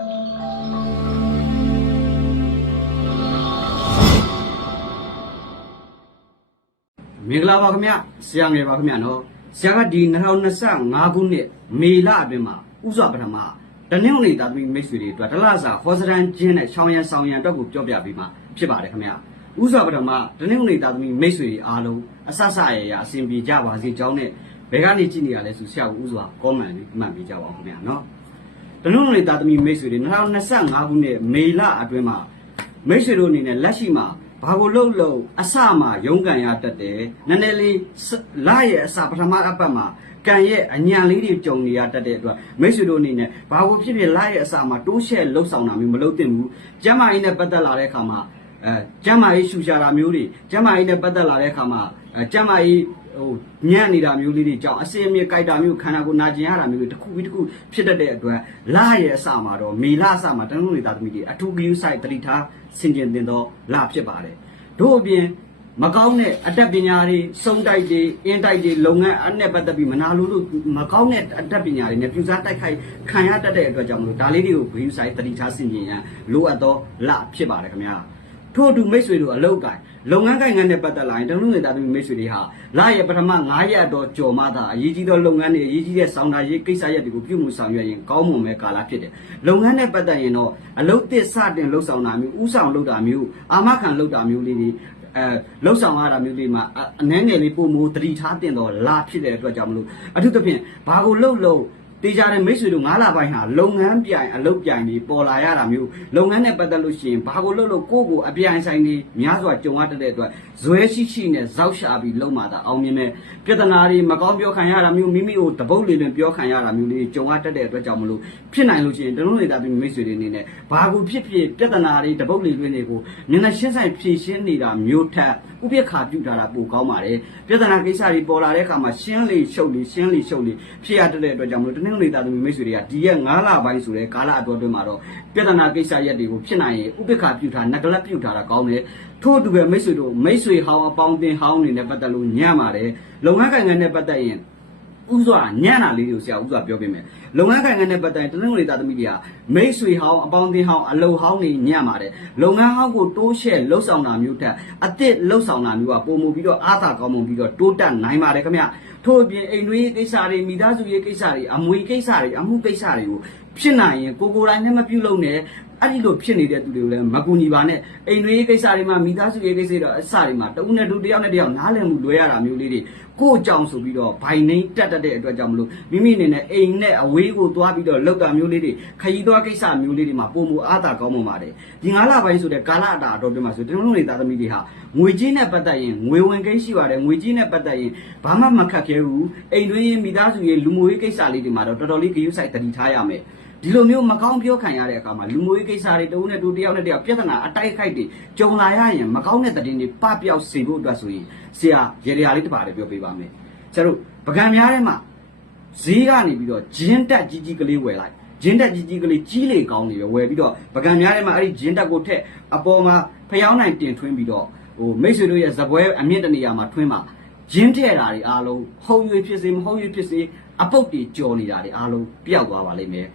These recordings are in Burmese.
မင်္ဂလာပါခင်ဗျဆရာငယ်ပါခင်ဗျနော်ဆရာကဒီ2025ခုနှစ်မေလအတွင်းမှာဥစွာပထမတနင်္ဂနွေသားသမီးမိတ်ဆွေတွေအတွက်တလစာဟောစရန်ကျင်းနဲ့ရှောင်းရန်ဆောင်ရန်အတွက်ကိုပြောပြပေးမှာဖြစ်ပါတယ်ခင်ဗျဥစွာပထမတနင်္ဂနွေသားသမီးမိတ်ဆွေတွေအားလုံးအဆဆရရအစဉ်ပြေကြပါစေကြောင်းနဲ့ဘယ်ကနေကြည့်နေရလဲဆိုဆရာကဥစွာကောမန့်လေးမှတ်ပေးကြပါဦးခင်ဗျနော် တနင်္ဂနွေသားသမီးမိတ်ဆွေတွေ2025ခုနှစ်မေလအတွင်းမှာမိတ်ဆွေတို့အနေနဲ့လက်ရှိမှာဘာကိုလှုပ်လှုပ်အစမှာရုန်းကန်ရတတ်တယ်နည်းနည်းလေးစလရဲ့အစပထမအပတ်မှာကံရဲ့အညံလေးတွေကြုံနေရတတ်တဲ့အတွက်မိတ်ဆွေတို့အနေနဲ့ဘာကိုဖြစ်ဖြစ်လရဲ့အစမှာတိုးရှဲလှုပ်ဆောင်တာမျိုးမလုပ်သင့်ဘူးကျမ်းမာရေးနဲ့ပတ်သက်လာတဲ့အခါမှာအဲကျမ်းမာရေးရှူရှာတာမျိုးတွေကျမ်းမာရေးနဲ့ပတ်သက်လာတဲ့အခါမှာအဲကျမ်းမာရေး ဟိုညံ့နေတာမျိုးလေးတွေကြောင့်အစင်အမြင့်ကြိုက်တာမျိုးခန္ဓာကိုယ်နာကျင်ရတာမျိုးတွေတစ်ခုပြီးတစ်ခုဖြစ်တတ်တဲ့အတွက်လရဲ့အစမှာတော့မေလအစမှာတနင်္ဂနွေသားသမီးတွေအထူးဂရုစိုက်တတိထားဆင်ကျင်တင်တော့လဖြစ်ပါတယ်တို့အပြင်မကောင်းတဲ့အတတ်ပညာတွေစုံတိုက်တွေအင်းတိုက်တွေလုပ်ငန်းအနဲ့ပတ်သက်ပြီးမနာလိုလို့မကောင်းတဲ့အတတ်ပညာတွေနဲ့ပြူစားတိုက်ခိုက်ခံရတတ်တဲ့အတွက်ကြောင့်မလို့ဒါလေးတွေကိုဂရုစိုက်တတိထားဆင်ကျင်ရန်လိုအပ်သောလဖြစ်ပါတယ်ခင်ဗျာထို့အတူမိတ်ဆွေတို့အလောက်ကိုင် လုပ်ငန်းကိုင်ငန်းနဲ့ပတ်သက်လာရင်တနင်္ဂနွေသားသမီးမိတ်ဆွေတွေဟာလရဲ့ပထမ9ရက်တော့ကြော်မှသာအရေးကြီးသောလုပ်ငန်းတွေအရေးကြီးတဲ့ဆောင်တာရေးကိစ္စရပ်တွေကိုပြုမှုဆောင်ရွက်ရင်ကောင်းမွန်မဲ့ကာလဖြစ်တယ်။လုပ်ငန်းနဲ့ပတ်သက်ရင်တော့အလုပ်သစ်စတင်လှုပ်ဆောင်တာမျိုးဥဆောင်လုပ်တာမျိုးအာမခံလုပ်တာမျိုးလေးတွေအဲလှုပ်ဆောင်ရတာမျိုးလေးမှာအအနှဲငယ်လေးပုံမူတတိထားတင်တော့လာဖြစ်တဲ့အတွက်ကြောင့်မလို့အထူးသဖြင့်ဘာကိုလှုပ်လှုပ် တေးကြတဲ့မိတ်ဆွေတို့၅လပိုင်းဟာလုပ်ငန်းပြိုင်အလုပ်ပြိုင်တွေပေါ်လာရတာမျိုးလုပ်ငန်းနဲ့ပတ်သက်လို့ရှိရင်ဘာကိုလုပ်လို့ကိုယ့်ကိုအပြိုင်ဆိုင်တွေများစွာကြုံရတတ်တဲ့အတွက်ဇွဲရှိရှိနဲ့ဇောက်ရှာပြီးလုံမှသာအောင်မြင်မဲ့ပြဿနာတွေမကောင်းပြောခံရတာမျိုးမိမိကိုတပုတ်လေးနဲ့ပြောခံရတာမျိုးလေးကြုံရတတ်တဲ့အတွက်ကြောင့်မလို့ဖြစ်နိုင်လို့ရှိရင်တလုံးနေတာပြီးမိတ်ဆွေတွေအနေနဲ့ဘာကိုဖြစ်ဖြစ်ပြဿနာတွေတပုတ်လေးတွေတွေကိုမျက်နှာရှင်းဆိုင်ဖြေရှင်းနေတာမျိုးထက်ဥပိ္ပခါပြုထားတာပိုကောင်းပါတယ်ပြဿနာကိစ္စတွေပေါ်လာတဲ့အခါမှာရှင်းလေရှုပ်လေရှင်းလေရှုပ်လေဖြစ်ရတတ်တဲ့အတွက်ကြောင့်မလို့တနင်္ဂနွေသားသမီးမိတ်ဆွေတွေကဒီရက်9လပိုင်းဆိုတဲ့ကာလအတွင်းမှာတော့ပြဿနာကိစ္စရက်တွေကိုဖြစ်နိုင်ရင်ဥပိ္ပခါပြုထားနဂလတ်ပြုထားတာကောင်းတယ်ထို့အတူပဲမိတ်ဆွေတို့မိတ်ဆွေဟောင်းအပေါင်းအသင်းဟောင်းတွေနဲ့ပတ်သက်လို့ညံ့ပါတယ်လုပ်ငန်းကိုင်ငန်းနဲ့ပတ်သက်ရင် ဥစွာညံ့တာလေးတွေကိုဆရာဥစွာပြောပေးမယ်လုပ်ငန်းကိုင်ငန်းနဲ့ပတ်သက်ရင်တနင်္ဂနွေသားသမီးတွေကမိတ်ဆွေဟောင်းအပေါင်းအသင်းဟောင်းအလုံဟောင်းတွေညံ့ပါတယ်လုပ်ငန်းဟောင်းကိုတိုးရှဲလှုပ်ဆောင်တာမျိုးထက်အသစ်လှုပ်ဆောင်တာမျိုးကပုံမူပြီးတော့အားသာကောင်းမွန်ပြီးတော့တိုးတက်နိုင်ပါတယ်ခင်ဗျထို့အပြင်အိမ်တွင်းရေးကိစ္စတွေမိသားစုရေးကိစ္စတွေအမွေကိစ္စတွေအမှုကိစ္စတွေကိုဖြစ်နိုင်ရင်ကိုကိုယ်တိုင်နဲ့မပြုတ်လို့နဲ့ အဲ့ဒီလိုဖြစ်နေတဲ့သူတွေကိုလည်းမကူညီပါနဲ့အိမ်တွင်းရေးကိစ္စတွေမှာမိသားစုရေးကိစ္စတွေအစတွေမှာတဦးနဲ့တူတယောက်နဲ့တယောက်နားလည်မှုလွဲရတာမျိုးလေးတွေကိုယ့်အကြောင်းဆိုပြီးတော့ဘိုင်နှိမ့်တက်တတ်တဲ့အတွက်ကြောင့်မလို့မိမိအနေနဲ့အိမ်နဲ့အဝေးကိုသွားပြီးတော့လောက်တာမျိုးလေးတွေခရီးသွားကိစ္စမျိုးလေးတွေမှာပုံမူအားသာကောင်းမှပါတယ်ဒီငါးလပိုင်းဆိုတဲ့ကာလအတာအတော်တွင်မှာဆိုတနင်္ဂနွေသားသမီးတွေဟာငွေကြီးနဲ့ပတ်သက်ရင်ငွေဝင်ကိန်းရှိပါတယ်ငွေကြီးနဲ့ပတ်သက်ရင်ဘာမှမခက်ခဲဘူးအိမ်တွင်းရေးမိသားစုရေးလူမှုရေးကိစ္စလေးတွေမှာတော့တော်တော်လေးဂရုစိုက်တတိထားရမယ် ဒီလိုမျိုးမကောင်းပြောခံရတဲ့အခါမှာလူမျိုးရေးကိစ္စတွေတဦးနဲ့တူတယောက်နဲ့တယောက်ပြဿနာအတိုက်အခိုက်တွေကြုံလာရရင်မကောင်းတဲ့သတင်းတွေပပျောက်စေဖို့အတွက်ဆိုရင်ဆရာရေရာလေးတစ်ပါးလေးပြောပေးပါမယ်ဆရာတို့ပကံများထဲမှာဈေးကနေပြီးတော့ဂျင်းတက်ကြီးကြီးကလေးဝယ်လိုက်ဂျင်းတက်ကြီးကြီးကလေးကြီးလေကောင်းနေပဲဝယ်ပြီးတော့ပကံများထဲမှာအဲ့ဒီဂျင်းတက်ကိုထက်အပေါ်မှာဖျောင်းနိုင်တင်ထွင်းပြီးတော့ဟိုမိတ်ဆွေတို့ရဲ့ဇပွဲအမြင့်တနေရာမှာထွင်းမှာဂျင်းထဲတာတွေအားလုံးဟုတ်ရွေဖြစ်စေမဟုတ်ရွေဖြစ်စေအပုတ်တွေကြော်နေတာတွေအားလုံးပျောက်သွားပါလိမ့်မယ်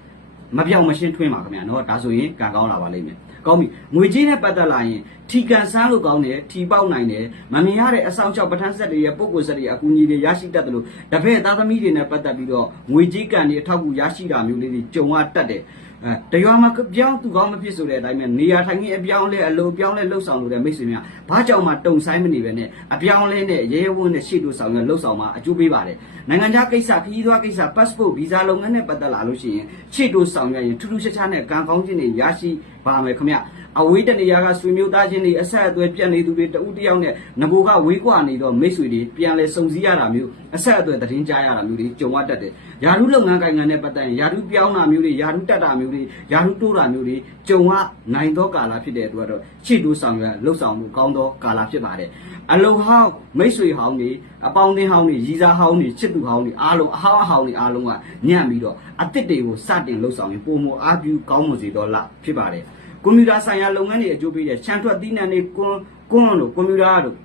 မပြောင်မရှင်းထွင်းပါခင်ဗျာနော်ဒါဆိုရင်ကံကောင်းလာပါလိမ့်မယ်ကောင်းပြီငွေကြေးနဲ့ပတ်သက်လာရင်ထီကန်ဆန်းလို့ကောင်းတယ်ထီပေါက်နိုင်တယ်မမြင်ရတဲ့အဆောင်ချောက်ပဋ္ဌာန်းဆက်တွေရဲ့ပုံကိုယ်ဆက်တွေအကူအညီတွေရရှိတတ်တယ်လို့တပည့်သားသမီးတွေနဲ့ပတ်သက်ပြီးတော့ငွေကြေးကံတွေအထောက်အကူရရှိတာမျိုးလေးတွေကြုံရတတ်တယ် အဲတရွာမှာပြောင်းသူကောင်းမဖြစ်ဆိုတဲ့အတိုင်းပဲနေရာထိုင်ခင်းအပြောင်းလဲအလိုပြောင်းလဲလှုပ်ဆောင်လို့တဲ့မိတ်ဆွေများဘာကြောင့်မှတုံဆိုင်မနေပဲနဲ့အပြောင်းလဲနဲ့ရဲရဲဝန်းနဲ့ရှေ့တို့ဆောင်ရလှုပ်ဆောင်မှာအကျိုးပေးပါတယ်နိုင်ငံခြားကိစ္စခရီးသွားကိစ္စ passport visa လုပ်ငန်းနဲ့ပတ်သက်လာလို့ရှိရင်ရှေ့တို့ဆောင်ရရင်ထူးထူးခြားခြားနဲ့ကံကောင်းခြင်းတွေရရှိပါမယ်ခင်ဗျ အဝေးတနေရာကဆွေမျိုးသားချင်းတွေအဆက်အသွယ်ပြတ်နေသူတွေတဦးတယောက်နဲ့ငကိုကဝေးကွာနေတော့မိတ်ဆွေတွေပြန်လဲစုံစည်းရတာမျိုးအဆက်အသွယ်သတင်းကြားရတာမျိုးတွေကြုံရတတ်တယ်ယာရုလုပ်ငန်းကိုင်ငံနဲ့ပတ်သက်ရင်ယာရုပြောင်းတာမျိုးတွေယာရုတက်တာမျိုးတွေယာရုတိုးတာမျိုးတွေကြုံရနိုင်သောကာလဖြစ်တဲ့အတွက်တော့ရှေ့တိုးဆောင်ရလှုပ်ဆောင်မှုကောင်းသောကာလဖြစ်ပါတယ်အလုံဟောင်းမိတ်ဆွေဟောင်းတွေအပေါင်းအသင်းဟောင်းတွေရည်စားဟောင်းတွေချစ်သူဟောင်းတွေအားလုံးအဟောင်းအဟောင်းတွေအားလုံးကညံ့ပြီးတော့အသစ်တွေကိုစတင်လှုပ်ဆောင်ရင်ပုံမအားပြုကောင်းမွန်စေတော့လဖြစ်ပါတယ် ကွန်ပျူတာဆိုင်ရာလုပ်ငန်းတွေအကျိုးပေးတဲ့ချန်ထွက်သီးနှံတွေကွန်ကွန်တို့ကွန်ပျူတာတို့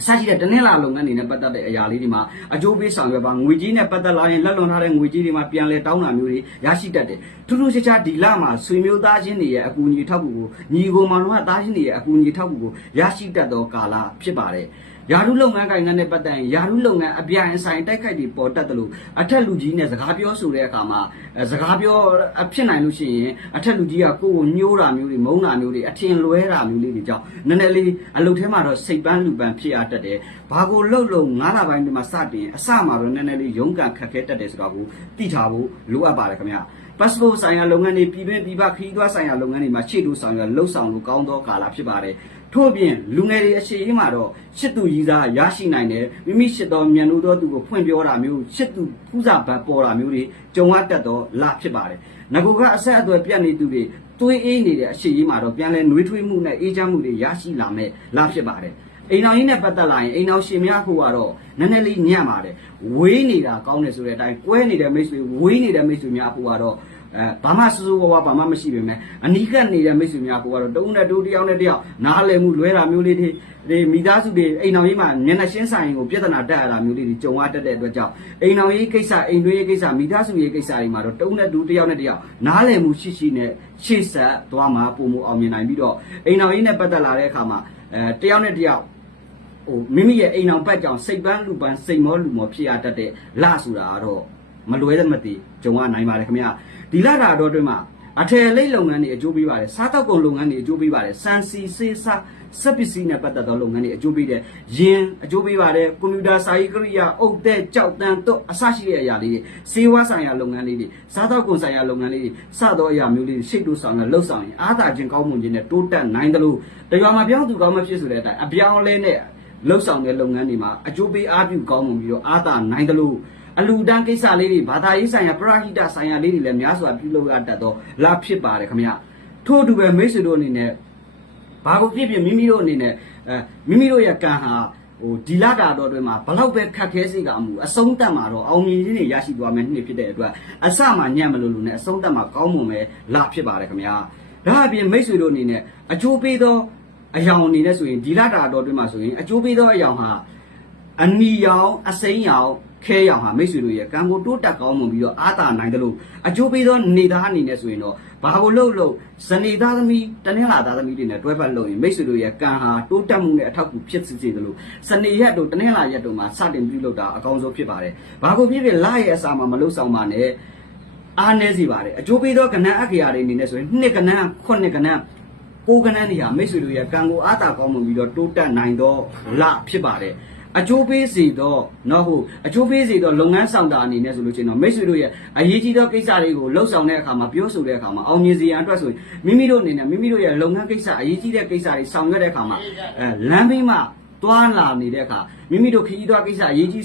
အစရှိတဲ့တနင်္လာလုပ်ငန်းတွေနဲ့ပတ်သက်တဲ့အရာလေးတွေမှာအကျိုးပေးဆောင်ရွက်ပါငွေကြီးနဲ့ပတ်သက်လာရင်လက်လွန်ထားတဲ့ငွေကြီးတွေမှာပြန်လဲတောင်းတာမျိုးတွေရရှိတတ်တယ်ထူးထူးခြားခြားဒီလမှာဆွေမျိုးသားချင်းတွေရဲ့အကူအညီထောက်ကူကိုညီကိုမောင်နှမသားချင်းတွေရဲ့အကူအညီထောက်ကူကိုရရှိတတ်သောကာလဖြစ်ပါတယ် ယာရုလုပ်ငန်းကိုင်ငန်းနဲ့ပတ်သက်ရင်ယာရုလုပ်ငန်းအပြိုင်အဆိုင်တိုက်ခိုက်တွေပေါ်တတ်တယ်လို့အထက်လူကြီးနဲ့စကားပြောဆိုတဲ့အခါမှာအဲစကားပြောအဖြစ်နိုင်လို့ရှိရင်အထက်လူကြီးကကိုယ့်ကိုညှိုးတာမျိုးတွေမုန်းတာမျိုးတွေအထင်လွဲတာမျိုးလေးတွေကြောင့်နည်းနည်းလေးအလုပ်ထဲမှာတော့စိတ်ပန်းလူပန်းဖြစ်ရတတ်တယ်ဘာကိုလှုပ်လို့ငါးလပိုင်းဒီမှာစတင်အစမှာတော့နည်းနည်းလေးရုန်းကန်ခက်ခဲတတ်တယ်ဆိုတော့ကိုသိထားဖို့လိုအပ်ပါတယ်ခင်ဗျာ passport ဆိုင်ရာလုပ်ငန်းတွေပြည်တွင်းပြည်ပခရီးသွားဆိုင်ရာလုပ်ငန်းတွေမှာရှေ့တိုးဆောင်ရွက်လှုပ်ဆောင်လို့ကောင်းသောကာလဖြစ်ပါတယ် ထို့အပြင်လူငယ်တွေအခြေအမှာတော့ရှစ်သူရည်စားရရှိနိုင်တယ်မိမိရှစ်တော်မြန်လို့သောသူကိုဖွင့်ပြောတာမျိုးရှစ်သူပူဇာဘတ်ပေါ်တာမျိုးတွေကြုံရတတ်သောလဖြစ်ပါတယ်ငကူကအဆက်အသွယ်ပြတ်နေသူတွေတွေးအေးနေတဲ့အရှိရေးမှာတော့ပြန်လဲနှွေးထွေးမှုနဲ့အေးချမ်းမှုတွေရရှိလာမယ်လဖြစ်ပါတယ်အိမ်တော်ကြီးနဲ့ပတ်သက်လာရင်အိမ်တော်ရှင်များခုကတော့နည်းနည်းလေးညံ့ပါတယ်ဝေးနေတာကောင်းတယ်ဆိုတဲ့အတိုင်းကွဲနေတဲ့မိတ်ဆွေဝေးနေတဲ့မိတ်ဆွေများခုကတော့ အဲဘာမှစူးစူးဝါးဝါဘာမှမရှိပေမဲ့အနီးကပ်နေတဲ့မိတ်ဆွေများကိုကတော့တုံးနဲ့တူတယောက်နဲ့တယောက်နားလည်မှုလွဲတာမျိုးလေးတွေဒီမိသားစုတွေအိမ်တော်ကြီးမှာမျက်နှာရှင်းဆိုင်ကိုပြဿနာတက်ရတာမျိုးလေးတွေကြုံရတတ်တဲ့အတွက်ကြောင့်အိမ်တော်ကြီးကိစ္စအိမ်တွင်းရေးကိစ္စမိသားစုရေးကိစ္စတွေမှာတော့တုံးနဲ့တူတယောက်နဲ့တယောက်နားလည်မှုရှိရှိနဲ့ရှေ့ဆက်သွားမှာပုံမအောင်မြင်နိုင်ပြီးတော့အိမ်တော်ကြီးနဲ့ပတ်သက်လာတဲ့အခါမှာအဲတယောက်နဲ့တယောက်ဟိုမိမိရဲ့အိမ်အောင်ပတ်ကြောင်စိတ်ပန်းလူပန်းစိတ်မောလူမောဖြစ်ရတတ်တဲ့လဆိုတာကတော့မလွဲတဲ့မသိကြုံရနိုင်ပါတယ်ခင်ဗျာ ဒီလတာတော့အတွင်းမှာအထယ်လိတ်လုပ်ငန်းတွေအကျိုးပေးပါတယ်စားတောက်ကုန်လုပ်ငန်းတွေအကျိုးပေးပါတယ်စံစီစေးစားစက်ပစ္စည်းနဲ့ပတ်သက်သောလုပ်ငန်းတွေအကျိုးပေးတယ်ယင်းအကျိုးပေးပါတယ်ကွန်ပျူတာစာရေးကိရိယာအုတ်တဲ့ကြောက်တန်တော့အစရှိတဲ့အရာလေးတွေစေဝါဆိုင်ရာလုပ်ငန်းလေးတွေစားတောက်ကုန်ဆိုင်ရာလုပ်ငန်းလေးတွေစသောအရာမျိုးလေးတွေရှေ့တိုးဆောင်ရလှုပ်ဆောင်ရင်အားသာခြင်းကောင်းမှုခြင်းနဲ့တိုးတက်နိုင်တယ်လို့တရားမှာပြောင်းသူကောင်းမဖြစ်ဆိုတဲ့အတိုင်းအပြောင်းအလဲနဲ့လှုပ်ဆောင်တဲ့လုပ်ငန်းတွေမှာအကျိုးပေးအားပြုကောင်းမှုပြီးတော့အားသာနိုင်တယ်လို့ အလူတန်းကိစ္စလေးတွေဘာသာရေးဆိုင်ရာပရဟိတဆိုင်ရာလေးတွေလည်းများစွာပြုလုပ်ရတတ်တော့လာဖြစ်ပါတယ်ခင်ဗျထို့အတူပဲမိတ်ဆွေတို့အနေနဲ့ဘာကိုဖြစ်ဖြစ်မိမိတို့အနေနဲ့အဲမိမိတို့ရဲ့ကံဟာဟိုဒီလာတာတော့အတွင်းမှာဘလောက်ပဲခက်ခဲစေကမှုအဆုံးတက်မှာတော့အောင်မြင်ခြင်းတွေရရှိသွားမယ်နှစ်ဖြစ်တဲ့အတွက်အစမှညံ့မလို့လို့နဲ့အဆုံးတက်မှာကောင်းမွန်ပဲလာဖြစ်ပါတယ်ခင်ဗျာဒါအပြင်မိတ်ဆွေတို့အနေနဲ့အကျိုးပေးသောအယောင်အနေနဲ့ဆိုရင်ဒီလာတာတော့အတွင်းမှာဆိုရင်အကျိုးပေးသောအယောင်ဟာအနီရောင်အစိမ်းရောင် ခဲရောင်ဟာမိတ်ဆွေတို့ရဲ့ကံကိုတိုးတက်ကောင်းမွန်ပြီးတော့အားသာနိုင်တယ်လို့အကျိုးပေးသောနေသားအနေနဲ့ဆိုရင်တော့ဘာကိုလှုပ်လို့ဇနေသားသမီးတနင်္လာသားသမီးတွေနဲ့တွဲဖက်လို့ရင်မိတ်ဆွေတို့ရဲ့ကံဟာတိုးတက်မှုနဲ့အထောက်အကူဖြစ်စေတယ်လို့ဇနေရက်တို့တနင်္လာရက်တို့မှာစတင်ပြုလုပ်တာအကောင်းဆုံးဖြစ်ပါတယ်ဘာကိုဖြစ်ဖြစ်လရဲ့အစာမှာမလှုပ်ဆောင်ပါနဲ့အားနည်းစီပါတယ်အကျိုးပေးသောကဏ္ဍအခရာတွေအနေနဲ့ဆိုရင်နှစ်ကဏ္ဍခုနှစ်ကဏ္ဍကိုယ်ကဏ္ဍနေရာမိတ်ဆွေတို့ရဲ့ကံကိုအားသာကောင်းမွန်ပြီးတော့တိုးတက်နိုင်သောလဖြစ်ပါတယ် အကျိုးပေးစေတော့နော်ဟုတ်အကျိုးပေးစေတော့လုပ်ငန်းဆောင်တာအနေနဲ့ဆိုလို့ချင်းတော့မိတ်ဆွေတို့ရဲ့အရေးကြီးသောကိစ္စတွေကိုလှုပ်ဆောင်တဲ့အခါမှာပြောဆိုတဲ့အခါမှာအောင်မြင်စေရန်အတွက်ဆိုရင်မိမိတို့အနေနဲ့မိမိတို့ရဲ့လုပ်ငန်းကိစ္စအရေးကြီးတဲ့ကိစ္စတွေဆောင်ရွက်တဲ့အခါမှာအဲလမ်းဘေးမှာ တွားလာနေတဲ့အခါမိမိတို့ခရီးသွားကိစ္စအရေးကြီး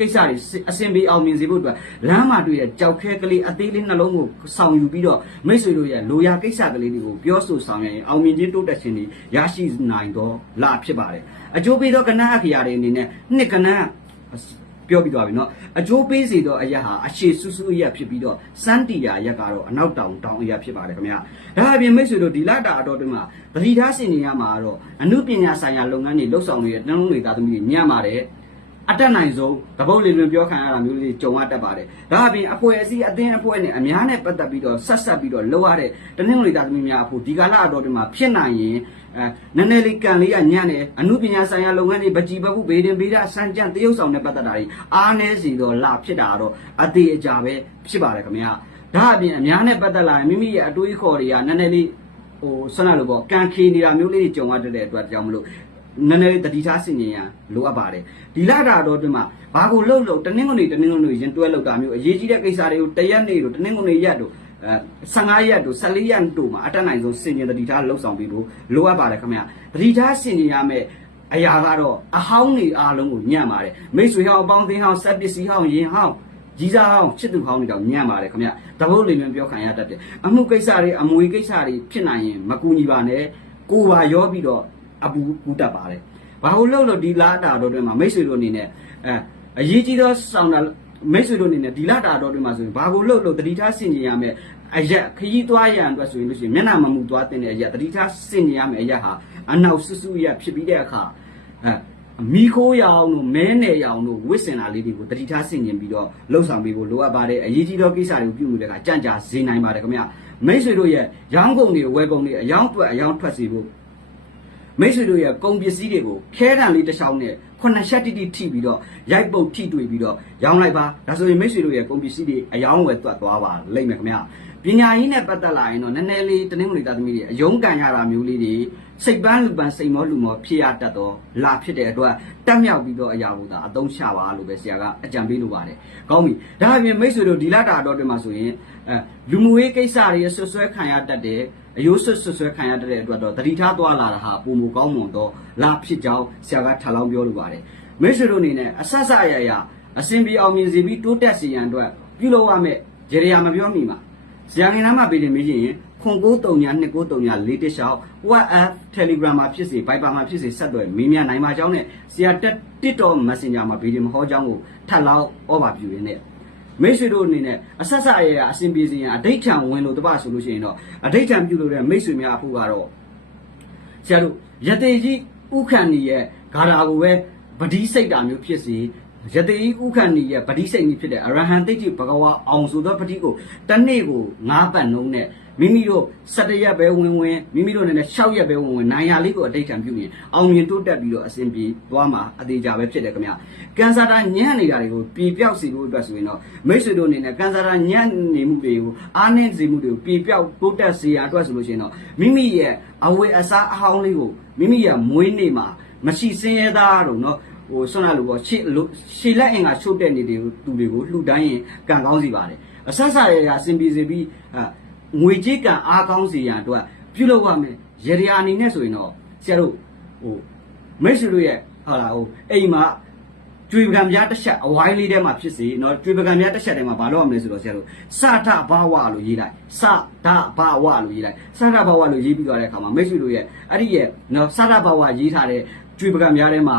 ကိစ္စတွေအဆင်ပြေအောင်မြင်စေဖို့အတွက်လမ်းမှာတွေ့တဲ့ကြောက်ခဲကလေးအသေးလေးနှလုံးကိုဆောင်ယူပြီးတော့မိတ်ဆွေတို့ရဲ့လိုရာကိစ္စကလေးတွေကိုပြောဆိုဆောင်ရွက်ရင်အောင်မြင်ခြင်းတိုးတက်ခြင်းတွေရရှိနိုင်တော့လာဖြစ်ပါတယ်အကျိုးပေးသောကဏ္ဍအခရာတွေအနေနဲ့နှစ်ကဏ္ဍ ပြောပြီးသွားပြီเนาะအကျိုးပေးစေသောအရက်ဟာအရှိဆူဆူအရက်ဖြစ်ပြီးတော့စန်းတီယာအရက်ကတော့အနောက်တောင်တောင်အရက်ဖြစ်ပါတယ်ခင်ဗျာဒါအပြင်မိတ်ဆွေတို့ဒီလတာအတော်တွင်မှာသတိထားစင်နေရမှာကတော့အမှုပညာဆိုင်ရာလုပ်ငန်းတွေလှုပ်ဆောင်နေတဲ့နှလုံးတွေသားသမီးတွေညံ့ပါတယ်အတက်နိုင်ဆုံးတပုတ်လေးလွင်ပြောခံရတာမျိုးလေးကြုံရတတ်ပါတယ်ဒါအပြင်အဖွဲ့အစည်းအသင်းအဖွဲ့နဲ့အများနဲ့ပတ်သက်ပြီးတော့ဆက်ဆက်ပြီးတော့လှုပ်ရတဲ့တနင်္ဂနွေသားသမီးများအဖို့ဒီကာလအတော်တွင်မှာဖြစ်နိုင်ရင်အဲ နည်းနည်းလေးကံလေးကညံ့တယ်အမှုပညာဆိုင်ရာလုပ်ငန်းတွေပကြီးပပုဘေးတင်ဘေးဒစံကြံတရုပ်ဆောင်နဲ့ပတ်သက်တာတွေအားနည်းစီတော့လာဖြစ်တာတော့အသေးအကြပဲဖြစ်ပါတယ်ခင်ဗျာဒါအပြင်အများနဲ့ပတ်သက်လာရင်မိမိရဲ့အတွေးခေါ်တွေကနည်းနည်းလေးဟိုဆွမ်းလာလို့ပေါ့ကံခေနေတာမျိုးလေးတွေကြုံရတဲ့အတွက်ကြောင့်မလို့နည်းနည်းလေးတတိထားဆင်ញင်ရန်လိုအပ်ပါတယ်ဒီလာတာတော့ဒီမှာဘာကိုလှုပ်လို့တနင်္ဂနွေတနင်္ဂနွေရင်တွဲလောက်တာမျိုးအရေးကြီးတဲ့ကိစ္စတွေကိုတရက်နေတို့တနင်္ဂနွေရက်တို့အဲ 15ရက်တို့14ရက်တို့မှာအတက်နိုင်ဆုံးဆင်ញင်တတိထားလှုပ်ဆောင်ပြီးဖို့လိုအပ်ပါတယ်ခင်ဗျာတတိထားဆင်ញင်ရမယ်အရာကတော့အဟောင်းနေအားလုံးကိုညံ့ပါတယ်မိတ်ဆွေဟောင်းအပေါင်းအသင်းဟောင်းစက်ပစ္စည်းဟောင်းရင်ဟောင်းကြီးစားဟောင်းချစ်သူဟောင်းတွေကြောင့်ညံ့ပါတယ်ခင်ဗျတပုတ်လေးမျိုးပြောခံရတတ်တယ်အမှုကိစ္စတွေအမွေကိစ္စတွေဖြစ်နိုင်ရင်မကူညီပါနဲ့ကိုပါရောပြီးတော့အပူကူတတ်ပါတယ်ဘာလို့လို့လို့ဒီလာတာတော့တွင်မှာမိတ်ဆွေတို့အနေနဲ့အဲအရေးကြီးသောဆောင်တာမိတ်ဆွေတို့အနေနဲ့ဒီလာတာတော့တွင်မှာဆိုရင်ဘာကိုလို့လို့တတိထားဆင်ကျင်ရမယ် အရက်ခရီးသွားရန်အတွက်ဆိုရင်လို့ရှိရင်မျက်နှာမမူသွားတဲ့အရက်တတိထားဆင်ကျင်ရမယ်အရက်ဟာအနောက်ဆူဆူရက်ဖြစ်ပြီးတဲ့အခါအဲမီခိုးရအောင်တို့မဲနယ်ရအောင်တို့ဝစ်စင်တာလေးတွေကိုတတိထားဆင်ကျင်ပြီးတော့လှုပ်ဆောင်ပေးဖို့လိုအပ်ပါတယ်အရေးကြီးသောကိစ္စတွေကိုပြုမှုတဲ့အခါကြံ့ကြာစေနိုင်ပါတယ်ခင်ဗျမိတ်ဆွေတို့ရဲ့ရောင်းကုန်တွေဝယ်ကုန်တွေအယောင်းတွက်အယောင်းထွက်စီဖို့မိတ်ဆွေတို့ရဲ့ကုန်ပစ္စည်းတွေကိုခဲတံလေးတစ်ချောင်းနဲ့ခုနှစ်ချက်တိတိထိပြီးတော့ရိုက်ပုတ်ထိတွေ့ပြီးတော့ရောင်းလိုက်ပါဒါဆိုရင်မိတ်ဆွေတို့ရဲ့ကုန်ပစ္စည်းတွေအယောင်းဝယ်တွက်သွားပါလိမ့်မယ်ခင်ဗျ ပညာရေးနဲ့ပတ်သက်လာရင်တော့နည်းနည်းလေးတနင်္ဂနွေသားသမီးတွေအယုံကန်ရတာမျိုးလေးတွေစိတ်ပန်းလူပန်းစိတ်မောလူမောဖြစ်ရတတ်တော့လာဖြစ်တဲ့အတွက်တက်မြောက်ပြီးတော့အရာကိုသာအသုံးချပါလို့ပဲဆရာကအကြံပေးလိုပါတယ်။ကောင်းပြီ။ဒါအပြင်မိတ်ဆွေတို့ဒီလတာတော့တွင်မှာဆိုရင်အဲလူမှုရေးကိစ္စတွေဆွဆွဲခံရတတ်တယ်အယိုးဆွဆွဆွဲခံရတတ်တဲ့အတွက်တော့တတိထားသွားလာတာဟာပုံမကောင်းမွန်တော့လာဖြစ်ကြောင်းဆရာကထပ်လောင်းပြောလိုပါတယ်။မိတ်ဆွေတို့အနေနဲ့အဆက်ဆက်အရာရာအစဉ်ပြေအောင်မြင်စီပြီးတိုးတက်စီရန်အတွက်ပြုလုပ်ရမယ့်ဂျေရီယာမပြောမိမှာ ဆရာငင်နာမှာပြည်တယ်မေးရင်ခွန်939 2939လေးတလျှောက် WhatsApp Telegram မှာဖြစ်စေ Viber မှာဖြစ်စေဆက်သွယ်မေးမြန်းနိုင်ပါကြောင်းနဲ့ဆရာတက် TikTok Messenger မှာဗီဒီယိုမဟောကြောင်းကိုထပ်လောင်းဩဘာပြုရင်းနဲ့မိတ်ဆွေတို့အနေနဲ့အဆက်ဆက်အရာအစဉ်ပြေစီရင်အဋိဋ္ဌံဝင်လို့တပဆိုလို့ရှိရင်တော့အဋိဋ္ဌံပြုလို့တဲ့မိတ်ဆွေများအဖို့ကတော့ဆရာတို့ယတေကြီးဥခန္ဒီရဲ့ဂါထာကိုပဲပတိစိတ်တာမျိုးဖြစ်စီ ယတေကြီးဥခန္ဒီရဲ့ပတိစိတ်မျိုးဖြစ်တဲ့အရဟံတိတ်တိဘဂဝါအောင်ဆိုသောပတိကိုတစ်နေ့ကို၅ပတ်နှုံးနဲ့မိမိတို့7ရက်ပဲဝင်ဝင်မိမိတို့နဲ့6ရက်ပဲဝင်ဝင်နိုင်ရလေးကိုအတိတ်ခံပြုရင်အောင်မြင်တိုးတက်ပြီးတော့အစဉ်ပြေသွားမှာအသေးကြပဲဖြစ်တယ်ခင်ဗျာကန်ဆာတာညံ့နေတာတွေကိုပြေပြောက်စေဖို့အတွက်ဆိုရင်တော့မိတ်ဆွေတို့အနေနဲ့ကန်ဆာတာညံ့နေမှုတွေကိုအားနည်းစေမှုတွေကိုပြေပြောက်တိုးတက်စေရအတွက်ဆိုလို့ရှိရင်တော့မိမိရဲ့အဝေအစားအဟောင်းလေးကိုမိမိရဲ့မွေးနေ့မှာမရှိစင်းရဲသားတော့နော် ဟိုဆွမ်းရလို့ပေါ့ရှေ့ရှေ့လက်အင်ကချို့ပြက်နေတဲ့သူတွေကိုလှူဒန်းရင်ကံကောင်းစီပါတယ်အဆက်ဆက်ရရအစဉ်ပြေစီပြီးငွေကြေးကံအားကောင်းစီရန်အတွက်ပြုလုပ်ရမယ်ရရအနေနဲ့ဆိုရင်တော့ဆရာတို့ဟိုမိတ်ဆွေတို့ရဲ့ဟာလာဟိုအိမ်မှာကျွေပကံများတစ်ချက်အဝိုင်းလေးထဲမှာဖြစ်စေနော်ကျွေပကံများတစ်ချက်ထဲမှာဘာလို့ရမလဲဆိုတော့ဆရာတို့စထဘဝလို့ရေးလိုက်စဒဘဝလို့ရေးလိုက်စထဘဝလို့ရေးပြီးသွားတဲ့အခါမှာမိတ်ဆွေတို့ရဲ့အဲ့ဒီရဲ့နော်စထဘဝရေးထားတဲ့ကျွေပကံများထဲမှာ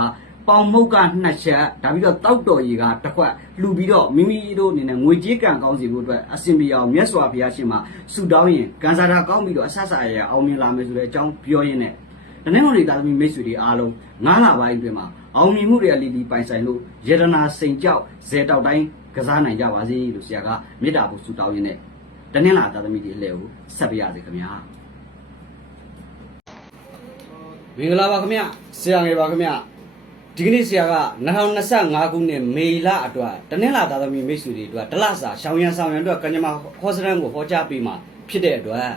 ပေါင်မုတ်ကနှစ်ချက်ဒါပြီးတော့တောက်တော်ကြီးကတစ်ခွက်လှူပြီးတော့မိမိတို့အနေနဲ့ငွေကြေးကံကောင်းစီဖို့အတွက်အစဉ်ပြေအောင်မြတ်စွာဘုရားရှင်မှာဆုတောင်းရင်ကံစားတာကောင်းပြီးတော့အဆဆအရရအောင်မြင်လာမယ်ဆိုတဲ့အကြောင်းပြောရင်းနဲ့တနင်္ဂနွေသားသမီးမိတ်ဆွေတွေအားလုံးငါးလပိုင်းအတွင်းမှာအောင်မြင်မှုတွေအလီလီပိုင်ဆိုင်လို့ယရနာစိန်ကြောက်ဇေတောက်တိုင်းကစားနိုင်ကြပါစေလို့ဆရာကမေတ္တာပို့ဆုတောင်းရင်းနဲ့တနင်္လာသားသမီးတွေအလဲကိုဆက်ပြရစေခင်ဗျာမင်္ဂလာပါခင်ဗျဆရာငယ်ပါခင်ဗျ ဒီကနေ့ဆရာက2025ခုနှစ်မေလအတွက်တနင်္လာသားသမီးမိတ်ဆွေတွေအတွက်တလစာရှောင်းရံဆောင်ရံအတွက်ကညမဟောစရန်ကိုဟောကြားပေးမှာဖြစ်တဲ့အတွက်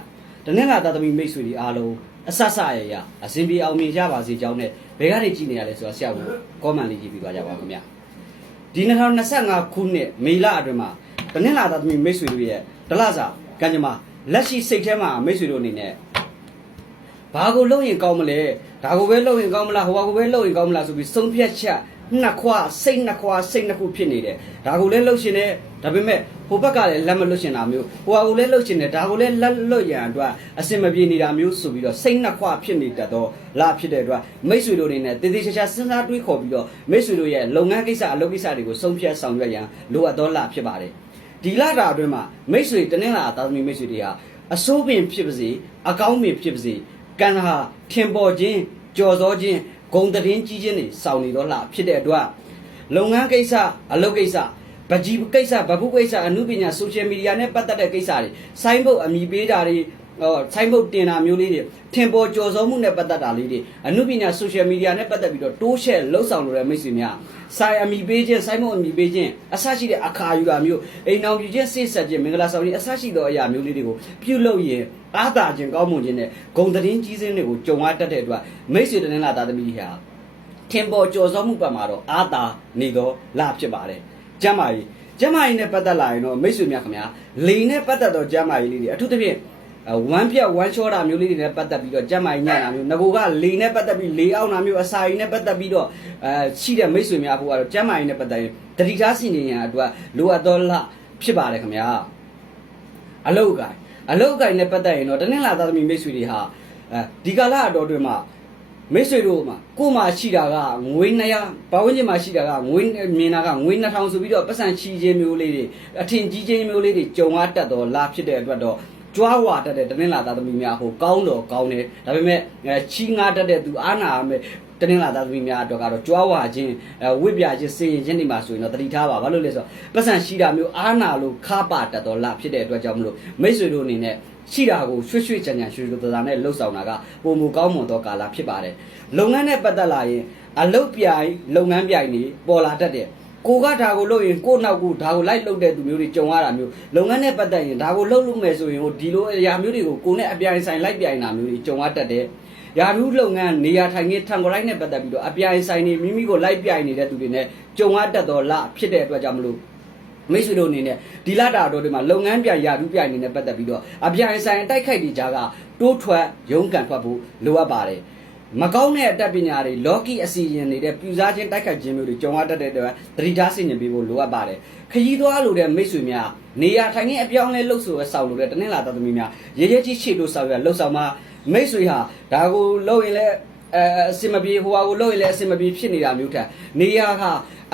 တနင်္လာသားသမီးမိတ်ဆွေတွေအားလုံးအဆဆရရအစဉ်ပြေအောင်မြင်ကြပါစေကြောင်းနဲ့ဘယ်ကနေကြည့်နေရလဲဆိုတာဆရာကကောမန့်လေးကြည့်ပြီးသွားကြပါခင်ဗျဒီ2025ခုနှစ်မေလအတွင်းမှာတနင်္လာသားသမီးမိတ်ဆွေတို့ရဲ့တလစာကညမလက်ရှိစိတ်ထဲမှာမိတ်ဆွေတို့အနေနဲ့ ဘာကိုလုပ်ရင်ကောင်းမလဲဒါကိုပဲလုပ်ရင်ကောင်းမလားဟိုဘာကိုပဲလုပ်ရင်ကောင်းမလားဆိုပြီးဆုံးဖြတ်ချက်နှစ်ခွစိတ်နှစ်ခွစိတ်နှစ်ခုဖြစ်နေတယ်ဒါကိုလည်းလုပ်ရှင်တယ်ဒါပေမဲ့ဟိုဘက်ကလည်းလက်မလွတ်ရှင်တာမျိုးဟိုဟာကိုလည်းလုပ်ရှင်တယ်ဒါကိုလည်းလက်လွတ်ရန်အတွက်အစင်မပြေနေတာမျိုးဆိုပြီးတော့စိတ်နှစ်ခွဖြစ်နေတတ်တော့လာဖြစ်တဲ့အတွက်မိတ်ဆွေတို့အနေနဲ့တည်တည်ချာချာစဉ်းစားတွေးခေါ်ပြီးတော့မိတ်ဆွေတို့ရဲ့လုပ်ငန်းကိစ္စအလုပ်ကိစ္စတွေကိုဆုံးဖြတ်ဆောင်ရွက်ရန်လိုအပ်တော့လာဖြစ်ပါတယ်ဒီလာတာအတွင်းမှာမိတ်ဆွေတနင်္လာသာသမီမိတ်ဆွေတွေဟာအစိုးပင်ဖြစ်ပါစေအကောင်းပင်ဖြစ်ပါစေ ကံဟာထင်ပေါ်ခြင်းကြော်စောခြင်းဂုံတရင်ကြီးခြင်းတွေစောင့်နေတော့လှဖြစ်တဲ့အတွက်လုပ်ငန်းကိစ္စအလုပ်ကိစ္စဗကြီးကိစ္စဗဟုကိစ္စအမှုပညာဆိုရှယ်မီဒီယာနဲ့ပတ်သက်တဲ့ကိစ္စတွေဆိုင်းဘုတ်အမိပေးတာတွေဟော ဆိုင်းဘုတ်တင်တာမျိုးလေးတွေထင်ပေါ်ကြော်စောမှုနဲ့ပတ်သက်တာလေးတွေအမှုပညာဆိုရှယ်မီဒီယာနဲ့ပတ်သက်ပြီးတော့တိုးရှက်လှုပ်ဆောင်လို့ရမိတ်ဆွေများဆိုင်အမိပေးခြင်းဆိုင်းဘုတ်အမိပေးခြင်းအဆရှိတဲ့အခါယူတာမျိုးအိမ်အောင်ပြခြင်းစိတ်ဆက်ခြင်းမင်္ဂလာဆောင်ခြင်းအဆရှိသောအရာမျိုးလေးတွေကိုပြုလုပ်ရင်အားသာခြင်းကောင်းမွန်ခြင်းနဲ့ဂုံတရင်ကြီးစင်းတွေကိုကြုံရတတ်တဲ့အတွက်မိတ်ဆွေတနင်္လာသားသမီးဟာထင်ပေါ်ကြော်စောမှုပတ်မှာတော့အားသာနေတော့လာဖြစ်ပါတယ်ကျမ်းမာရေးကျမ်းမာရေးနဲ့ပတ်သက်လာရင်တော့မိတ်ဆွေများခင်ဗျာလိန်နဲ့ပတ်သက်တော့ကျမ်းမာရေးလေးတွေအထူးသဖြင့် ဝမ်းပြက်ဝမ်းချောတာမျိုးလေးတွေနဲ့ပတ်သက်ပြီးတော့ကြက်မိုင်ညံ့တာမျိုးငကိုကလေနဲ့ပတ်သက်ပြီးလေအောင်တာမျိုးအစာရည်နဲ့ပတ်သက်ပြီးတော့အဲရှိတဲ့မိတ်ဆွေများဖို့ကတော့ကြက်မိုင်နဲ့ပတ်သက်ရင်တတိထားစီနေရန်အတွက်လိုအပ်တော့လဖြစ်ပါတယ်ခင်ဗျာအလုတ်ကိုင်အလုတ်ကိုင်နဲ့ပတ်သက်ရင်တော့တနင်္လာသားသမီးမိတ်ဆွေတွေဟာအဲဒီကာလအတော်တွင်မှာမိတ်ဆွေတို့မှာကို့မှာရှိတာကငွေ200ပတ်ဝန်းကျင်မှာရှိတာကငွေမြင်တာကငွေ2000ဆိုပြီးတော့ပတ်စံချီခြင်းမျိုးလေးတွေအထင်ကြီးခြင်းမျိုးလေးတွေကြုံရတတ်တော့လာဖြစ်တဲ့အတွက်တော့ ကြွားဝါတတ်တဲ့တနင်္လာသားသမီးများဟိုကောင်းတော့ကောင်းတယ်ဒါပေမဲ့အဲချီငါတတ်တဲ့သူအာနာမဲ့တနင်္လာသားသမီးများအတွက်ကတော့ကြွားဝါခြင်းအဲဝိပြခြင်းစေရင်ခြင်းတွေမှာဆိုရင်တော့တတိထားပါဘာလို့လဲဆိုတော့ပတ်စံရှိတာမျိုးအာနာလို့ခါပါတတ်တော်လာဖြစ်တဲ့အတွက်ကြောင့်မလို့မိတ်ဆွေတို့အနေနဲ့ရှိတာကိုရွှေ့ရွှေ့ချန်ချန်ရွှေရွှေသာသာနဲ့လှုပ်ဆောင်တာကပုံမူကောင်းမွန်သောကာလဖြစ်ပါတယ်လုပ်ငန်းနဲ့ပတ်သက်လာရင်အလုတ်ပြိုင်လုပ်ငန်းပြိုင်တွေပေါ်လာတတ်တယ် ကိုကဒါကိုလုပ်ရင်ကို့နောက်ကိုဒါကိုလိုက်လုပ်တဲ့သူမျိုးတွေကြုံရတာမျိုးလုပ်ငန်းနဲ့ပတ်သက်ရင်ဒါကိုလုပ်လို့မယ်ဆိုရင်ဟိုဒီလိုအရာမျိုးတွေကိုကိုနဲ့အပြိုင်ဆိုင်လိုက်ပြိုင်တာမျိုးတွေကြုံရတတ်တယ်။ယာရုလုပ်ငန်းနေရာထိုင်ခင်းထံကိုလိုက်နဲ့ပတ်သက်ပြီးတော့အပြိုင်ဆိုင်တွေမိမိကိုလိုက်ပြိုင်နေတဲ့သူတွေနဲ့ကြုံရတတ်တော့လဖြစ်တဲ့အတွက်ကြောင့်မလို့မိတ်ဆွေတို့အနေနဲ့ဒီလတာတော်တွေမှာလုပ်ငန်းပြရာထူးပြနေနဲ့ပတ်သက်ပြီးတော့အပြိုင်ဆိုင်တိုက်ခိုက်တွေကြားကတိုးထွက်ရုန်းကန်ထွက်ဖို့လိုအပ်ပါတယ်။ မကောင်းတဲ့အတတ်ပညာတွေလော်ကီအစီရင်နေတဲ့ပြူစားခြင်းတိုက်ခိုက်ခြင်းမျိုးတွေကြုံရတတ်တဲ့အတွက်သတိထားဆင်ခြင်ပေးဖို့လိုအပ်ပါတယ်။ခရီးသွားလိုတဲ့မိတ်ဆွေများနေရာထိုင်ခင်းအပြောင်းလဲလှုပ်ဆိုရဆောက်လို့တဲ့တနင်္လာသားသမီးများရေရဲကြီးရှေ့လို့ဆောက်ရလှုပ်ဆောင်မှာမိတ်ဆွေဟာဒါကိုလုပ်ရင်လည်းအဲအစင်မပြေဟိုဟာကိုလုပ်ရင်လည်းအစင်မပြေဖြစ်နေတာမျိုးထက်နေရာက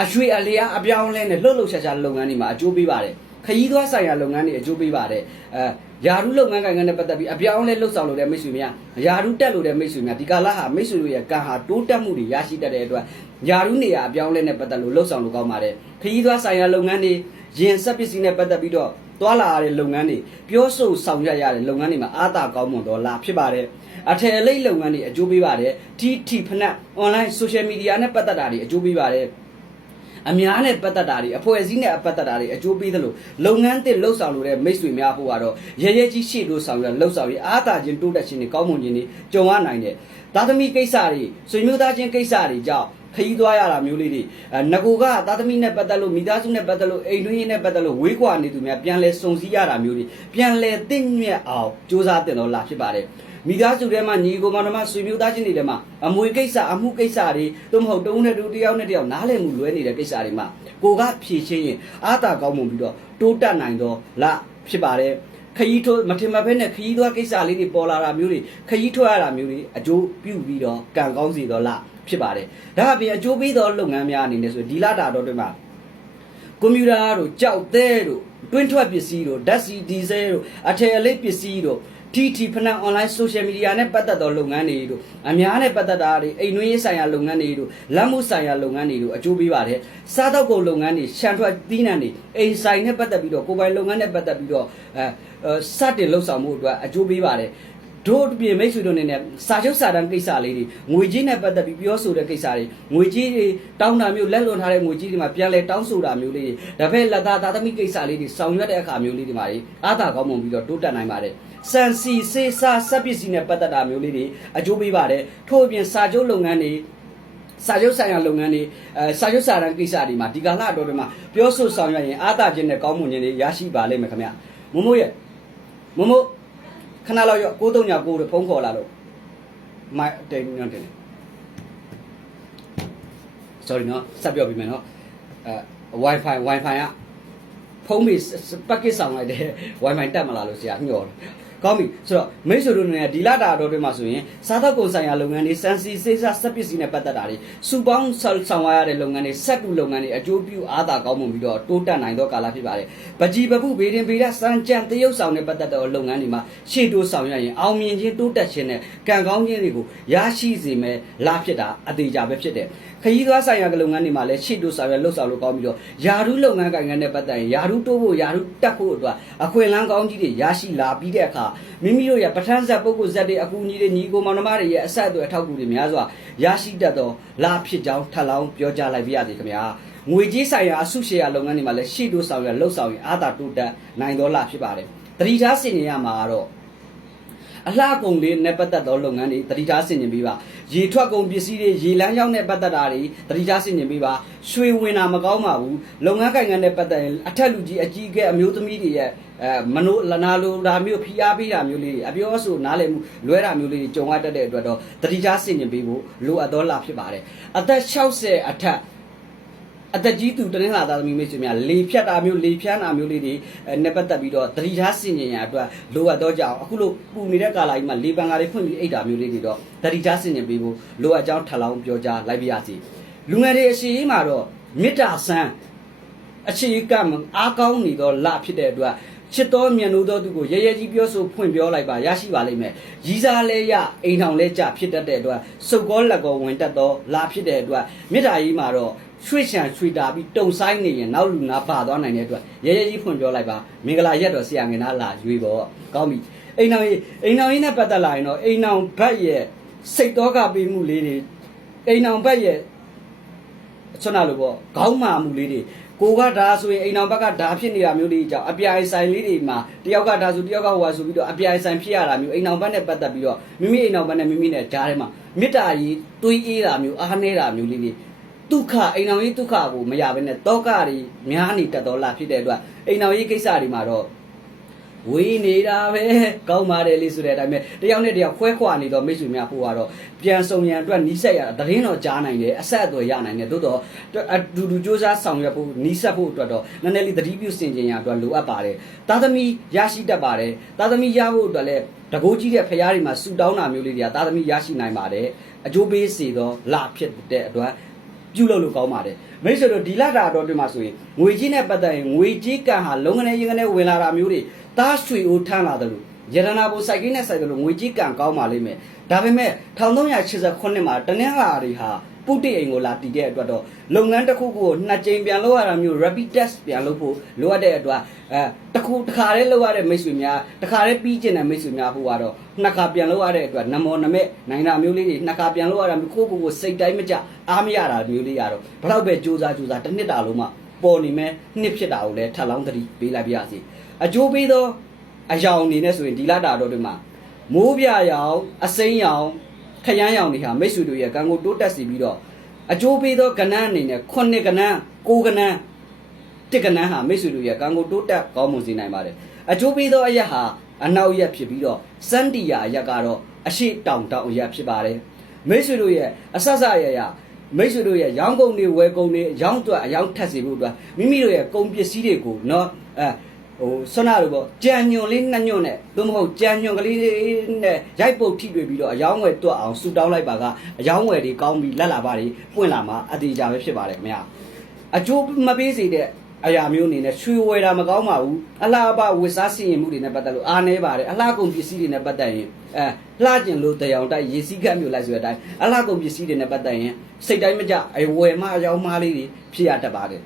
အရွှေအလျားအပြောင်းလဲနဲ့လှုပ်လှုပ်ရှားရှားလုပ်ငန်းတွေမှာအကျိုးပေးပါတယ်ခရီးသွားဆိုင်ရာလုပ်ငန်းတွေအကျိုးပေးပါတယ်အဲ ယာရုလုပ်ငန်းကိုင်ငန်းနဲ့ပတ်သက်ပြီးအပြောင်းလဲလှုပ်ဆောင်လို့တဲ့မိတ်ဆွေများယာရုတက်လို့တဲ့မိတ်ဆွေများဒီကာလဟာမိတ်ဆွေတို့ရဲ့ကံဟာတိုးတက်မှုတွေရရှိတတ်တဲ့အတွက်ယာရုနေရာအပြောင်းလဲနဲ့ပတ်သက်လို့လှုပ်ဆောင်လို့ကောင်းပါတယ်ခရီးသွားဆိုင်ရာလုပ်ငန်းတွေရင်ဆက်ပစ္စည်းနဲ့ပတ်သက်ပြီးတော့သွားလာရတဲ့လုပ်ငန်းတွေပြောဆိုဆောင်ရွက်ရတဲ့လုပ်ငန်းတွေမှာအားသာကောင်းမွန်တော်လာဖြစ်ပါတယ်အထယ်အလိတ်လုပ်ငန်းတွေအကျိုးပေးပါတယ် TT ဖနက် online social media နဲ့ပတ်သက်တာတွေအကျိုးပေးပါတယ် အများနဲ့ပတ်သက်တာတွေအဖွဲ့အစည်းနဲ့ပတ်သက်တာတွေအကျိုးပေးသလိုလုပ်ငန်းတစ်လှုပ်ဆောင်လို့တဲ့မိတ်ဆွေများဖို့ကတော့ရရဲကြီးရှေ့လို့ဆောင်ရလှုပ်ဆောင်ရအားသာခြင်းတိုးတက်ခြင်းတွေကောင်းမွန်ခြင်းတွေကြုံရနိုင်တယ်။သားသမီးကိစ္စတွေဆွေမျိုးသားချင်းကိစ္စတွေကြောင့်ခရီးသွားရတာမျိုးလေးတွေအဲငကိုကသားသမီးနဲ့ပတ်သက်လို့မိသားစုနဲ့ပတ်သက်လို့အိမ်တွင်းရေးနဲ့ပတ်သက်လို့ဝေးကွာနေသူများပြန်လဲစုံစည်းရတာမျိုးတွေပြန်လဲသိမြတ်အောင်စူးစမ်းတင်တော့လာဖြစ်ပါတယ်။ မိသားစုထဲမှာညီကိုမောင်နှမဆွေမျိုးသားချင်းတွေထဲမှာအမွေကိစ္စအမှုကိစ္စတွေသို့မဟုတ်တုံးနဲ့တူတယောက်နဲ့တယောက်နားလည်မှုလွဲနေတဲ့ကိစ္စတွေမှာကိုကဖြည့်ချင်းရင်အာသာကောင်းမှုပြီးတော့တိုးတက်နိုင်တော့လဖြစ်ပါတယ်ခရီးထိုးမထင်မဖဲနဲ့ခရီးသွားကိစ္စလေးတွေပေါ်လာတာမျိုးတွေခရီးထွက်ရတာမျိုးတွေအကျိုးပြုပြီးတော့ကံကောင်းစေတော့လဖြစ်ပါတယ်ဒါအပြင်အကျိုးပေးသောလုပ်ငန်းများအနေနဲ့ဆိုဒီလတာတော့တွေမှာကွန်ပျူတာတို့ကြောက်သေးတို့တွင်းထွက်ပစ္စည်းတို့ဓာတ်ဆီဒီဇယ်တို့အထည်အလိပ်ပစ္စည်းတို့ TT ဖနန် online social media နဲ့ပတ်သက်သောလုပ်ငန်းတွေတို့အများနဲ့ပတ်သက်တာတွေအိမ်တွင်းရေးဆိုင်ရာလုပ်ငန်းတွေတို့လက်မှုဆိုင်ရာလုပ်ငန်းတွေတို့အကျိုးပေးပါတယ်စားတောက်ကုန်လုပ်ငန်းတွေရှန်ထွက်သီးနှံတွေအိမ်ဆိုင်နဲ့ပတ်သက်ပြီးတော့ကိုယ်ပိုင်လုပ်ငန်းနဲ့ပတ်သက်ပြီးတော့အဲစတင်လှုပ်ဆောင်မှုအတွက်အကျိုးပေးပါတယ်တို့အပြင်မိတ်ဆွေတို့အနေနဲ့စာချုပ်စာတမ်းကိစ္စလေးတွေငွေကြေးနဲ့ပတ်သက်ပြီးပြောဆိုတဲ့ကိစ္စတွေငွေကြေးတွေတောင်းတာမျိုးလက်လွန်ထားတဲ့ငွေကြေးတွေမှာပြန်လဲတောင်းဆိုတာမျိုးလေးတွေဒါပေမဲ့လက်သားသားသမီးကိစ္စလေးတွေဆောင်ရွက်တဲ့အခါမျိုးလေးတွေမှာအားသာကောင်းမွန်ပြီးတော့တိုးတက်နိုင်ပါတယ် စံစီစေးစားစက်ပစ္စည်းနဲ့ပတ်သက်တာမျိုးလေးတွေအကျိုးပေးပါတယ်ထို့အပြင်စာချုပ်လုပ်ငန်းတွေစာချုပ်ဆိုင်ရာလုပ်ငန်းတွေအဲစာချုပ်စာတမ်းကိစ္စတွေမှာဒီကာလအတော်တွေမှာပြောဆိုဆောင်ရွက်ရင်အားသာခြင်းနဲ့ကောင်းမွန်ခြင်းတွေရရှိပါလိမ့်မယ်ခင်ဗျမမိုးရဲ့မမိုးခဏလောက်ရော939ကိုဖုန်းခေါ်လာလို့မိုက်တင်ညွန့်တယ် sorry နော်ဆက်ပြောပြီးမယ်နော်အဲ wifi wifi ကဖုန်းပြီးပတ်ကစ်ဆောင်လိုက်တယ် wifi တက်မလာလို့ဆရာညှော်တယ် ကောင်းပြီဆိုတော့မိတ်ဆွေတို့နဲ့ဒီလတာတော်တွေမှာဆိုရင်စားသောက်ကုန်ဆိုင်ရာလုပ်ငန်းတွေစံစီစေးစားစက်ပစ္စည်းနဲ့ပတ်သက်တာတွေစုပေါင်းဆောင်ရတဲ့လုပ်ငန်းတွေစက်တူလုပ်ငန်းတွေအကျိုးပြုအားသာကောင်းမွန်ပြီးတော့တိုးတက်နိုင်သောကာလဖြစ်ပါတယ်။ပကြီးပပုဗေဒင်ဗေဒစံကြံတရုပ်ဆောင်နဲ့ပတ်သက်တဲ့လုပ်ငန်းတွေမှာရှေ့တိုးဆောင်ရရင်အောင်မြင်ခြင်းတိုးတက်ခြင်းနဲ့ကံကောင်းခြင်းတွေကိုရရှိစေမယ်လားဖြစ်တာအသေးကြပဲဖြစ်တယ်။ခရီးသွားဆိုင်ရာလုပ်ငန်းတွေမှာလည်းရှေ့တိုးဆောင်ရလှုပ်ဆောင်လို့ကောင်းပြီးတော့ယာရုလုပ်ငန်းကိုင်ငန်းနဲ့ပတ်သက်ရင်ယာရုတိုးဖို့ယာရုတက်ဖို့အတွက်အခွင့်အလမ်းကောင်းကြီးတွေရရှိလာပြီးတဲ့အခါမိမိတို့ရဲ့ပဋ္ဌာန်းဇက်ပုဂ္ဂိုလ်ဇက်တွေအကူအညီတွေညီကိုမောင်နှမတွေရဲ့အဆက်အသွယ်အထောက်အကူတွေများစွာရရှိတတ်သောလာဖြစ်ကြောင်းထပ်လောင်းပြောကြားလိုက်ပါရစေခင်ဗျာငွေကြေးဆိုင်ရာအစုရှယ်ယာလုပ်ငန်းတွေမှာလည်းရှေ့တိုးဆောင်ရလှုပ်ဆောင်ရင်အာသာတိုးတက်နိုင်သောလာဖြစ်ပါတယ်တတိထားစင်နေရမှာကတော့ အလှကုန်လေးနဲ့ပတ်သက်သောလုပ်ငန်းတွေတတိထားဆင်ကျင်ပေးပါရေထွက်ကုန်ပစ္စည်းတွေရေလမ်းရောက်နဲ့ပတ်သက်တာတွေတတိထားဆင်ကျင်ပေးပါရွှေဝင်တာမကောင်းပါဘူးလုပ်ငန်းကိုင်ငန်းနဲ့ပတ်သက်ရင်အထက်လူကြီးအကြီးအကဲအမျိုးသမီးတွေရဲ့အဲမနိုလနာလိုဒါမျိုးဖိအားပေးတာမျိုးလေးတွေအပြောအဆိုနားလည်မှုလွဲတာမျိုးလေးတွေကြုံရတတ်တဲ့အတွက်တော့တတိထားဆင်ကျင်ပေးဖို့လိုအပ်သောလာဖြစ်ပါတယ်အသက်60အထက် အသက်ကြီးသူတနင်္လာသားသမီးမိတ်ဆွေများလေဖြတ်တာမျိုးလေဖြန်းတာမျိုးလေးတွေအဲနဲ့ပတ်သက်ပြီးတော့သတိထားဆင်ញင်ရအတွက်လိုအပ်တော့ကြအောင်အခုလို့ပူနေတဲ့ကာလကြီးမှာလေပန်ကားတွေဖွင့်ပြီးအိတ်တာမျိုးလေးတွေတော့သတိထားဆင်ញင်ပေးဖို့လိုအပ်ကြောင်းထပ်လောင်းပြောကြားလိုက်ပါရစေလူငယ်တွေအရှိကြီးမှာတော့မေတ္တာဆန်းအခြေကမအားကောင်းနေသောလဖြစ်တဲ့အတွက်ချစ်တော်မြတ်လို့သောသူကိုရဲရဲကြီးပြောဆိုဖွင့်ပြောလိုက်ပါရရှိပါလိမ့်မယ်ရီးစားလဲရအိမ်ထောင်လဲကြဖြစ်တတ်တဲ့အတွက်စုပ်ကောလက်ကောဝင်တတ်သောလာဖြစ်တဲ့အတွက်မေတ္တာကြီးမှာတော့ ရွှေ့ချံရွှေ့တာပြီးတုံဆိုင်နေရင်နောက်လူနာပါသွားနိုင်တဲ့အတွက်ရဲရဲကြီးဖွင့်ပြောလိုက်ပါမင်္ဂလာရက်တော်ဆရာငင်သားလာရွေးပေါ့ကောင်းပြီအိမ်ထောင်ကြီးအိမ်ထောင်ကြီးနဲ့ပတ်သက်လာရင်တော့အိမ်ထောင်ဘက်ရဲ့စိတ်တော်ကပေးမှုလေးတွေအိမ်ထောင်ဘက်ရဲ့ဆွမ်းနာလို့ပေါ့ခေါင်းမာမှုလေးတွေကိုကဒါဆိုရင်အိမ်အောင်ဘက်ကဒါဖြစ်နေတာမျိုးလေးကြောင့်အပြိုင်ဆိုင်လေးတွေမှာတယောက်ကဒါဆိုတယောက်ကဟိုဟာဆိုပြီးတော့အပြိုင်ဆိုင်ဖြစ်ရတာမျိုးအိမ်အောင်ဘက်နဲ့ပတ်သက်ပြီးတော့မိမိအိမ်အောင်ဘက်နဲ့မိမိနဲ့ကြားထဲမှာမေတ္တာကြီးတွေးအေးတာမျိုးအားနေတာမျိုးလေးတွေ ဒုက္ခအိမ်အောင်ကြီးဒုက္ခကိုမရဘဲနဲ့တောကတွေများနေတတ်တော်လာဖြစ်တဲ့အတွက်အိမ်အောင်ကြီးကိစ္စတွေမှာတော့ဝေးနေတာပဲကောင်းပါတယ်လေးဆိုတဲ့အတိုင်းပဲတယောက်နဲ့တယောက်ခွဲခွာနေတော့မိတ်ဆွေများဖို့ကတော့ပြန်ဆုံရန်အတွက်နီးစက်ရတာသတင်းတော့ကြားနိုင်တယ်အဆက်အသွယ်ရနိုင်တယ်သို့တော့အတူတူစူးစမ်းဆောင်ရွက်ဖို့နီးစက်ဖို့အတွက်တော့နည်းနည်းလေးသတိပြုစင်ကြင်ရအတွက်လိုအပ်ပါတယ်သာသမီရရှိတတ်ပါတယ်သာသမီရဖို့အတွက်လည်းတကိုးကြီးတဲ့ဖရားတွေမှာဆူတောင်းတာမျိုးလေးတွေကသာသမီရရှိနိုင်ပါတယ်အကျိုးပေးစေသောလဖြစ်တဲ့အတွက် ပြုလုပ်လို့ကောင်းပါတယ်မိတ်ဆွေတို့ဒီလတာတော့တွေ့မှာဆိုရင်ငွေကြီးနဲ့ပတ်သက်ရင်ငွေကြီးကံဟာလုံးကနေရင်ကနေဝင်လာတာမျိုးတွေတားရွှေအိုးထမ်းလာတယ်လို့ရတနာဘုစိုက်ကိနဲ့စိုက်တယ်လို့ငွေကြီးကံကောင်းပါလိမ့်မယ်ဒါပေမဲ့1389မှာတနင်္လာတွေဟာ ပုတိအိမ်ကိုလာတည်တဲ့အတွက်တော့လုပ်ငန်းတစ်ခုခုကိုနှစ်ကြိမ်ပြန်လုပ်ရတာမျိုး rapid test ပြန်လုပ်ဖို့လိုအပ်တဲ့အတွက်အဲတစ်ခုတစ်ခါတည်းလုပ်ရတဲ့မိတ်ဆွေများတစ်ခါတည်းပြီးကျင်တဲ့မိတ်ဆွေများဟိုကတော့နှစ်ခါပြန်လုပ်ရတဲ့အတွက်နမောနမဲ့နိုင်တာမျိုးလေးတွေနှစ်ခါပြန်လုပ်ရတာမျိုးကိုယ့်ကိုယ်ကိုစိတ်တိုင်းမကြအားမရတာမျိုးလေးရတော့ဘယ်တော့ပဲစူးစမ်းစူးစမ်းတစ်နှစ်တာလုံးမှပေါ်နေမဲ့နှစ်ဖြစ်တာကိုလည်းထပ်လောင်းသတိပေးလိုက်ပါရစေအကျိုးပေးသောအယောင်အနေနဲ့ဆိုရင်ဒီလတာတော့ဒီမှာမိုးပြရောင်အစိမ်းရောင် ခရမ်းရောင်တွေဟာမိတ်ဆွေတို့ရဲ့ကံကိုတိုးတက်စေပြီးတော့အကျိုးပေးသောကဏ္ဍအနေနဲ့ခုနှစ်ကဏ္ဍကိုးကဏ္ဍတစ်ကနန်းဟာမိတ်ဆွေတို့ရဲ့ကံကိုတိုးတက်ကောင်းမွန်စေနိုင်ပါတယ်အကျိုးပေးသောအရက်ဟာအနောက်ရက်ဖြစ်ပြီးတော့စန္တီယာအရက်ကတော့အရှိတောင်တောင်အရက်ဖြစ်ပါတယ်မိတ်ဆွေတို့ရဲ့အဆဆရရမိတ်ဆွေတို့ရဲ့ရောင်းကုန်တွေဝယ်ကုန်တွေရောင်းအတွက်အယောင်းထက်စေဖို့အတွက်မိမိတို့ရဲ့ကုန်ပစ္စည်းတွေကိုနော်အဲ ဟိုဆွမ်းနာလို့ပေါ့ကြံညွန်လေးနှစ်ညွန်နဲ့သို့မဟုတ်ကြံညွန်ကလေးနဲ့ရိုက်ပုတ်ထိတွေ့ပြီးတော့အယောင်းဝယ်တွက်အောင်ဆူတောင်းလိုက်ပါကအယောင်းဝယ်တွေကောင်းပြီးလက်လာပါတွေပွင့်လာမှာအတေးကြပဲဖြစ်ပါတယ်ခင်ဗျာအကျိုးမပေးစေတဲ့အရာမျိုးအနေနဲ့ရွှေဝယ်တာမကောင်းပါဘူးအလားအပဝစ်စားစီရင်မှုတွေနဲ့ပတ်သက်လို့အားနေပါတယ်အလားကုန်ပစ္စည်းတွေနဲ့ပတ်သက်ရင်အဲလှကျင်လို့တရားတိုက်ရေစီးကပ်မျိုးလိုက်ဆိုတဲ့အတိုင်းအလားကုန်ပစ္စည်းတွေနဲ့ပတ်သက်ရင်စိတ်တိုင်းမကြအဝယ်မအယောင်းမလေးတွေဖြစ်ရတတ်ပါတယ်